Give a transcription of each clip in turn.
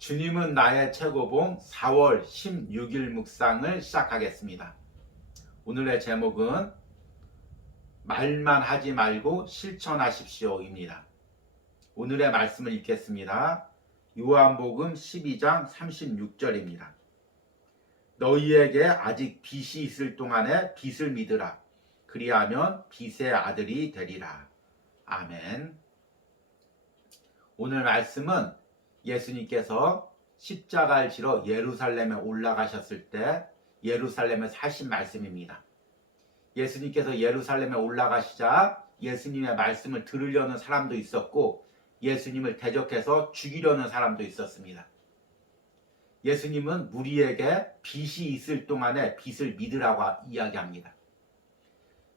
주님은 나의 최고봉 4월 16일 묵상을 시작하겠습니다. 오늘의 제목은 말만 하지 말고 실천하십시오입니다. 오늘의 말씀을 읽겠습니다. 요한복음 12장 36절입니다. 너희에게 아직 빚이 있을 동안에 빚을 믿으라. 그리하면 빚의 아들이 되리라. 아멘. 오늘 말씀은 예수님께서 십자가를 지러 예루살렘에 올라가셨을 때 예루살렘에서 하신 말씀입니다. 예수님께서 예루살렘에 올라가시자 예수님의 말씀을 들으려는 사람도 있었고 예수님을 대적해서 죽이려는 사람도 있었습니다. 예수님은 우리에게 빚이 있을 동안에 빚을 믿으라고 이야기합니다.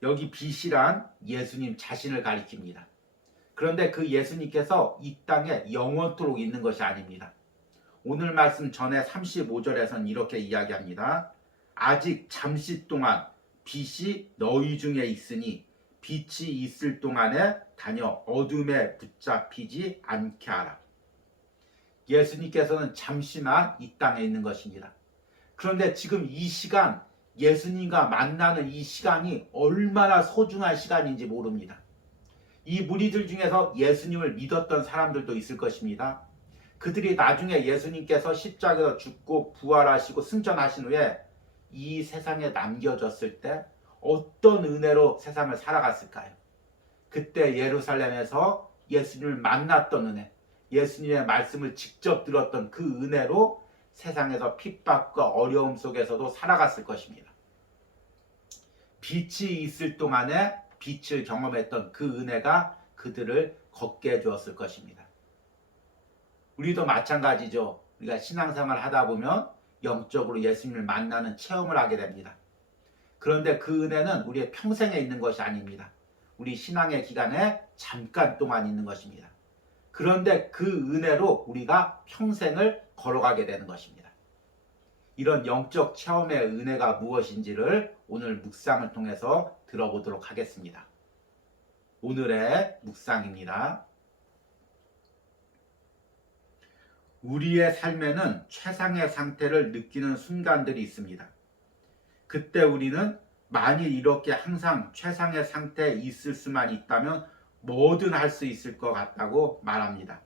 여기 빚이란 예수님 자신을 가리킵니다. 그런데 그 예수님께서 이 땅에 영원토록 있는 것이 아닙니다. 오늘 말씀 전에 35절에서는 이렇게 이야기합니다. 아직 잠시 동안 빛이 너희 중에 있으니 빛이 있을 동안에 다녀 어둠에 붙잡히지 않게 하라. 예수님께서는 잠시만 이 땅에 있는 것입니다. 그런데 지금 이 시간, 예수님과 만나는 이 시간이 얼마나 소중한 시간인지 모릅니다. 이 무리들 중에서 예수님을 믿었던 사람들도 있을 것입니다. 그들이 나중에 예수님께서 십자가에서 죽고 부활하시고 승천하신 후에 이 세상에 남겨졌을 때 어떤 은혜로 세상을 살아갔을까요? 그때 예루살렘에서 예수님을 만났던 은혜, 예수님의 말씀을 직접 들었던 그 은혜로 세상에서 핍박과 어려움 속에서도 살아갔을 것입니다. 빛이 있을 동안에 빛을 경험했던 그 은혜가 그들을 걷게 해주었을 것입니다. 우리도 마찬가지죠. 우리가 신앙생활 하다 보면 영적으로 예수님을 만나는 체험을 하게 됩니다. 그런데 그 은혜는 우리의 평생에 있는 것이 아닙니다. 우리 신앙의 기간에 잠깐 동안 있는 것입니다. 그런데 그 은혜로 우리가 평생을 걸어가게 되는 것입니다. 이런 영적 체험의 은혜가 무엇인지를 오늘 묵상을 통해서 들어보도록 하겠습니다. 오늘의 묵상입니다. 우리의 삶에는 최상의 상태를 느끼는 순간들이 있습니다. 그때 우리는 만일 이렇게 항상 최상의 상태에 있을 수만 있다면 뭐든 할 수 있을 것 같다고 말합니다.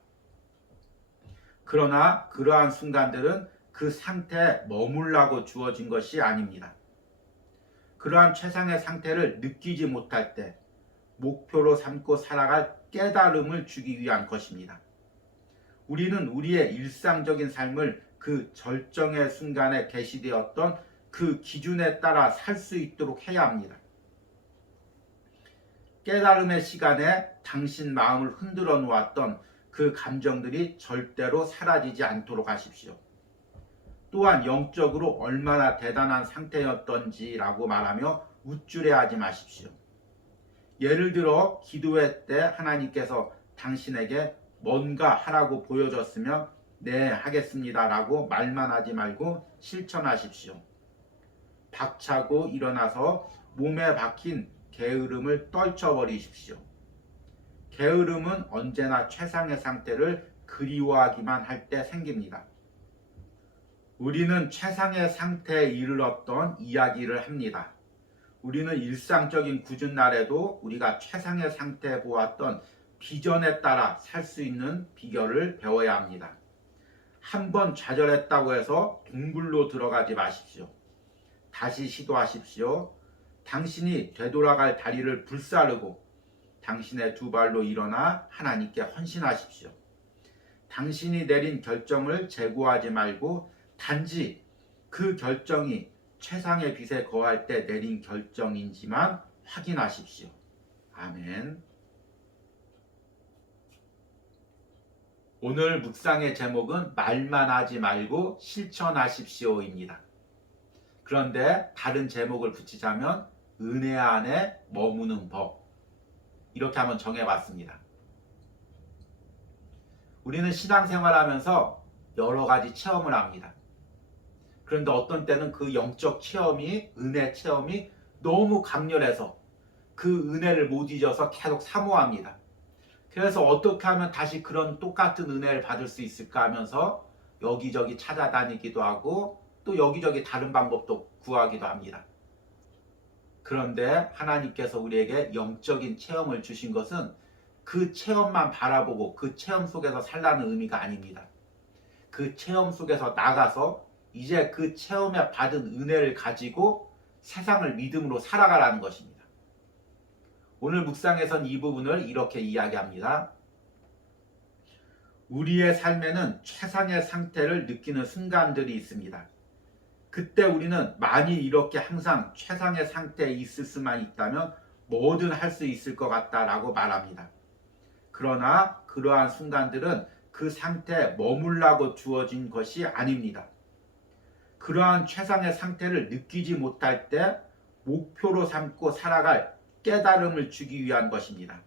그러나 그러한 순간들은 그 상태에 머물라고 주어진 것이 아닙니다. 그러한 최상의 상태를 느끼지 못할 때 목표로 삼고 살아갈 깨달음을 주기 위한 것입니다. 우리는 우리의 일상적인 삶을 그 절정의 순간에 계시되었던 그 기준에 따라 살 수 있도록 해야 합니다. 깨달음의 시간에 당신 마음을 흔들어 놓았던 그 감정들이 절대로 사라지지 않도록 하십시오. 또한 영적으로 얼마나 대단한 상태였던지라고 말하며 우쭐해하지 마십시오. 예를 들어 기도회 때 하나님께서 당신에게 뭔가 하라고 보여줬으면 네 하겠습니다 라고 말만 하지 말고 실천하십시오. 박차고 일어나서 몸에 박힌 게으름을 떨쳐버리십시오. 게으름은 언제나 최상의 상태를 그리워하기만 할 때 생깁니다. 우리는 최상의 상태에 이르렀던 이야기를 합니다. 우리는 일상적인 굳은 날에도 우리가 최상의 상태에 보았던 비전에 따라 살 수 있는 비결을 배워야 합니다. 한번 좌절했다고 해서 동굴로 들어가지 마십시오. 다시 시도하십시오. 당신이 되돌아갈 다리를 불사르고 당신의 두 발로 일어나 하나님께 헌신하십시오. 당신이 내린 결정을 재고하지 말고 단지 그 결정이 최상의 빛에 거할 때 내린 결정인지만 확인하십시오. 아멘. 오늘 묵상의 제목은 말만 하지 말고 실천하십시오입니다. 그런데 다른 제목을 붙이자면 은혜 안에 머무는 법, 이렇게 한번 정해봤습니다. 우리는 신앙생활하면서 여러 가지 체험을 합니다. 그런데 어떤 때는 그 영적 체험이, 은혜 체험이 너무 강렬해서 그 은혜를 못 잊어서 계속 사모합니다. 그래서 어떻게 하면 다시 그런 똑같은 은혜를 받을 수 있을까 하면서 여기저기 찾아다니기도 하고 또 여기저기 다른 방법도 구하기도 합니다. 그런데 하나님께서 우리에게 영적인 체험을 주신 것은 그 체험만 바라보고 그 체험 속에서 살라는 의미가 아닙니다. 그 체험 속에서 나가서 이제 그 체험에 받은 은혜를 가지고 세상을 믿음으로 살아가라는 것입니다. 오늘 묵상에선 이 부분을 이렇게 이야기합니다. 우리의 삶에는 최상의 상태를 느끼는 순간들이 있습니다. 그때 우리는 만일 이렇게 항상 최상의 상태에 있을 수만 있다면 뭐든 할 수 있을 것 같다라고 말합니다. 그러나 그러한 순간들은 그 상태에 머물라고 주어진 것이 아닙니다. 그러한 최상의 상태를 느끼지 못할 때 목표로 삼고 살아갈 깨달음을 주기 위한 것입니다.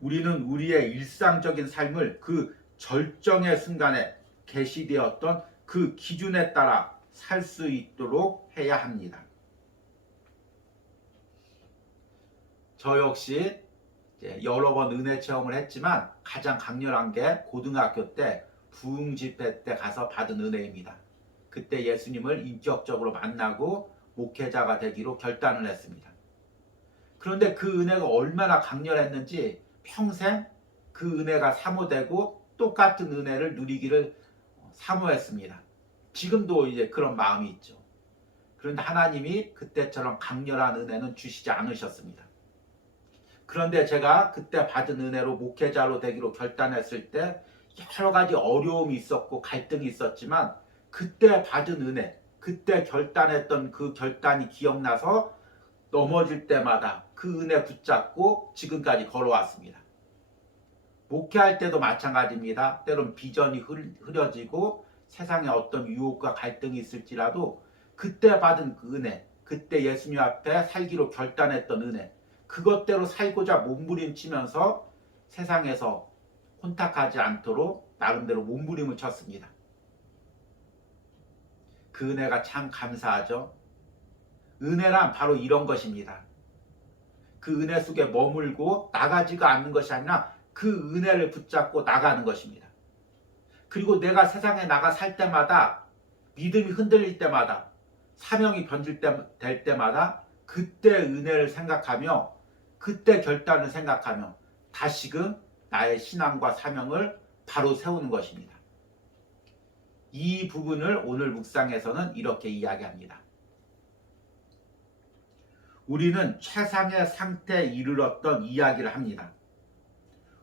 우리는 우리의 일상적인 삶을 그 절정의 순간에 계시되었던 그 기준에 따라 살 수 있도록 해야 합니다. 저 역시 여러 번 은혜 체험을 했지만 가장 강렬한 게 고등학교 때 부흥 집회 때 가서 받은 은혜입니다. 그때 예수님을 인격적으로 만나고 목회자가 되기로 결단을 했습니다. 그런데 그 은혜가 얼마나 강렬했는지 평생 그 은혜가 사모되고 똑같은 은혜를 누리기를 사모했습니다. 지금도 이제 그런 마음이 있죠. 그런데 하나님이 그때처럼 강렬한 은혜는 주시지 않으셨습니다. 그런데 제가 그때 받은 은혜로 목회자로 되기로 결단했을 때 여러 가지 어려움이 있었고 갈등이 있었지만 그때 받은 은혜, 그때 결단했던 그 결단이 기억나서 넘어질 때마다 그 은혜 붙잡고 지금까지 걸어왔습니다. 목회할 때도 마찬가지입니다. 때론 비전이 흐려지고 세상에 어떤 유혹과 갈등이 있을지라도 그때 받은 그 은혜, 그때 예수님 앞에 살기로 결단했던 은혜, 그것대로 살고자 몸부림치면서 세상에서 혼탁하지 않도록 나름대로 몸부림을 쳤습니다. 그 은혜가 참 감사하죠. 은혜란 바로 이런 것입니다. 그 은혜 속에 머물고 나가지가 않는 것이 아니라 그 은혜를 붙잡고 나가는 것입니다. 그리고 내가 세상에 나가 살 때마다 믿음이 흔들릴 때마다 사명이 변질될 때마다 그때 은혜를 생각하며 그때 결단을 생각하며 다시금 나의 신앙과 사명을 바로 세우는 것입니다. 이 부분을 오늘 묵상에서는 이렇게 이야기합니다. 우리는 최상의 상태에 이르렀던 이야기를 합니다.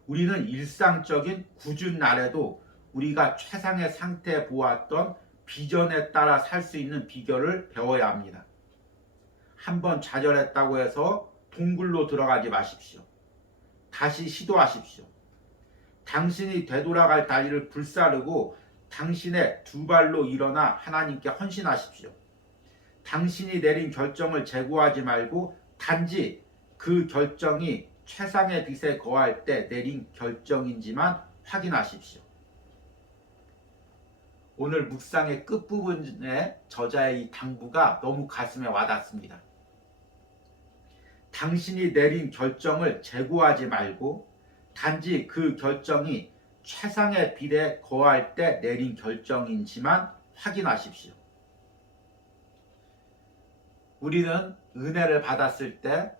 우리는 일상적인 굳은 날에도 우리가 최상의 상태에 보았던 비전에 따라 살 수 있는 비결을 배워야 합니다. 한번 좌절했다고 해서 동굴로 들어가지 마십시오. 다시 시도하십시오. 당신이 되돌아갈 다리를 불사르고 당신의 두 발로 일어나 하나님께 헌신하십시오. 당신이 내린 결정을 재고하지 말고 단지 그 결정이 최상의 빛에 거할 때 내린 결정인지만 확인하십시오. 오늘 묵상의 끝부분에 저자의 이 당부가 너무 가슴에 와닿습니다. 당신이 내린 결정을 재고하지 말고 단지 그 결정이 최상의 빛에 거할 때 내린 결정인지만 확인하십시오. 우리는 은혜를 받았을 때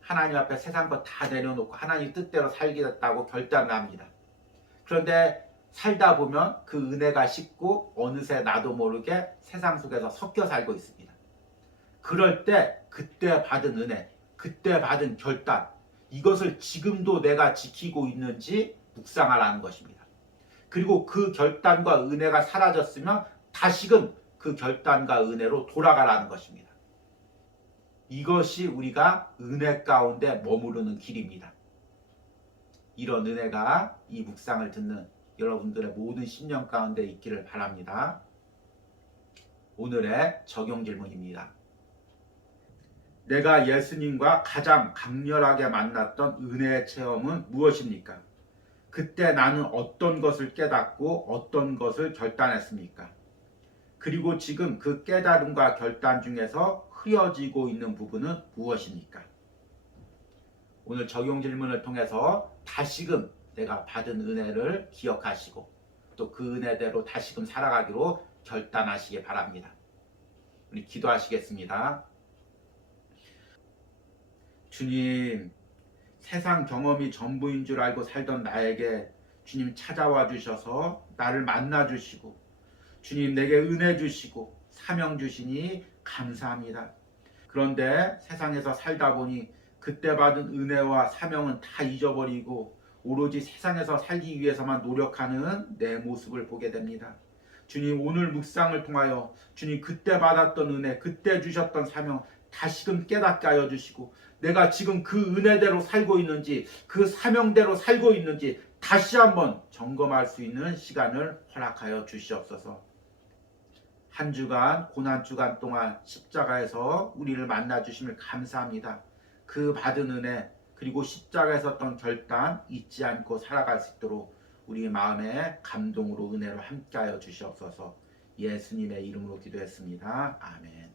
하나님 앞에 세상 것 다 내려놓고 하나님 뜻대로 살겠다고 결단을 합니다. 그런데 살다 보면 그 은혜가 식고 어느새 나도 모르게 세상 속에서 섞여 살고 있습니다. 그럴 때 그때 받은 은혜, 그때 받은 결단, 이것을 지금도 내가 지키고 있는지 묵상하라는 것입니다. 그리고 그 결단과 은혜가 사라졌으면 다시금 그 결단과 은혜로 돌아가라는 것입니다. 이것이 우리가 은혜 가운데 머무르는 길입니다. 이런 은혜가 이 묵상을 듣는 여러분들의 모든 심령 가운데 있기를 바랍니다. 오늘의 적용 질문입니다. 내가 예수님과 가장 강렬하게 만났던 은혜의 체험은 무엇입니까? 그때 나는 어떤 것을 깨닫고 어떤 것을 결단했습니까? 그리고 지금 그 깨달음과 결단 중에서 흐려지고 있는 부분은 무엇입니까? 오늘 적용 질문을 통해서 다시금 내가 받은 은혜를 기억하시고 또 그 은혜대로 다시금 살아가기로 결단하시기 바랍니다. 우리 기도하시겠습니다. 주님, 세상 경험이 전부인 줄 알고 살던 나에게 주님 찾아와 주셔서 나를 만나 주시고 주님 내게 은혜 주시고 사명 주시니 감사합니다. 그런데 세상에서 살다 보니 그때 받은 은혜와 사명은 다 잊어버리고 오로지 세상에서 살기 위해서만 노력하는 내 모습을 보게 됩니다. 주님, 오늘 묵상을 통하여 주님 그때 받았던 은혜, 그때 주셨던 사명 다시금 깨닫게 하여 주시고 내가 지금 그 은혜대로 살고 있는지 그 사명대로 살고 있는지 다시 한번 점검할 수 있는 시간을 허락하여 주시옵소서. 한 주간 고난주간 동안 십자가에서 우리를 만나 주심을 감사합니다. 그 받은 은혜 그리고 십자가에서 했던 결단 잊지 않고 살아갈 수 있도록 우리 마음에 감동으로 은혜로 함께하여 주시옵소서. 예수님의 이름으로 기도했습니다. 아멘.